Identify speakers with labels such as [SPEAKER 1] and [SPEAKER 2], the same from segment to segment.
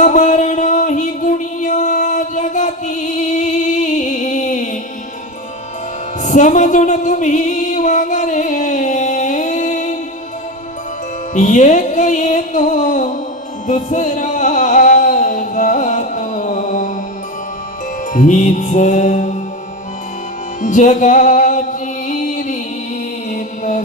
[SPEAKER 1] आभरण ही गुणिया जगाती. समजून तुम्ही वागारे. एक येतो दुसरा जातो. हीच जगाची रीत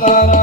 [SPEAKER 1] Allah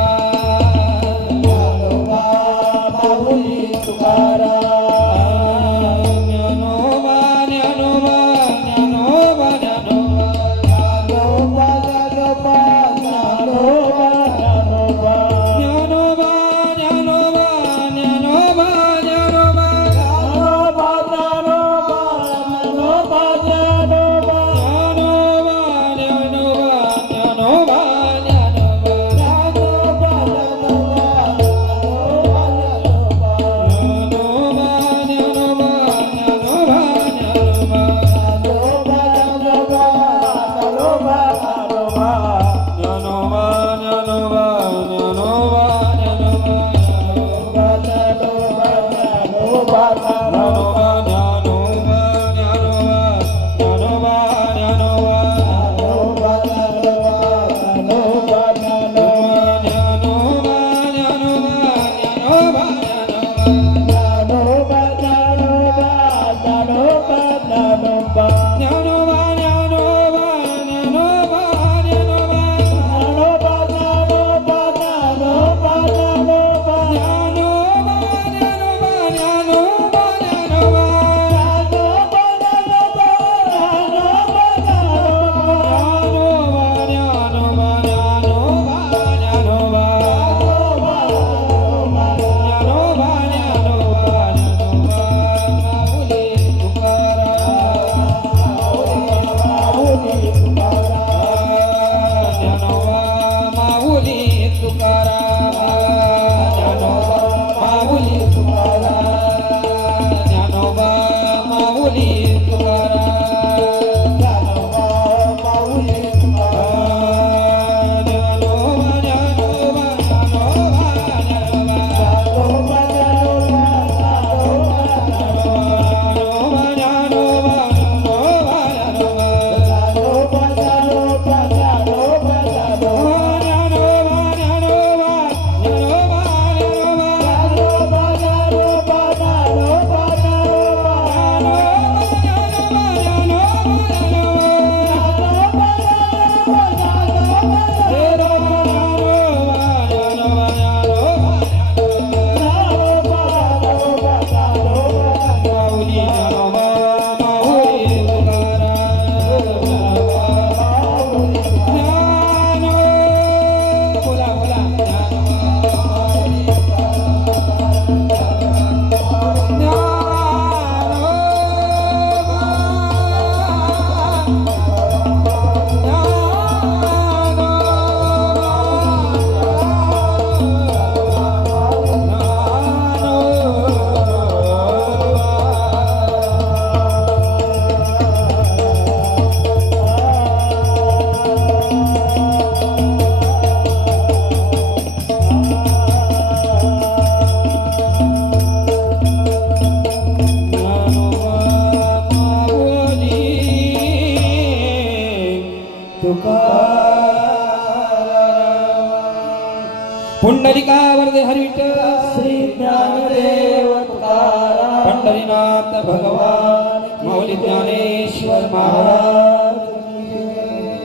[SPEAKER 1] पुंडलिका वरदे हरिविठ्ठल
[SPEAKER 2] श्री ज्ञानदेव तुकाराम
[SPEAKER 1] पंढरीनाथ भगवान मौली ज्ञानेश्वर महाराज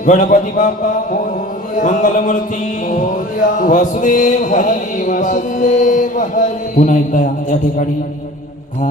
[SPEAKER 1] गणपती बाप्पा मंगलमूर्ती वासुदेव हरी वासुदेव। हरी।
[SPEAKER 2] पुन्हा एकदा या ठिकाणी हा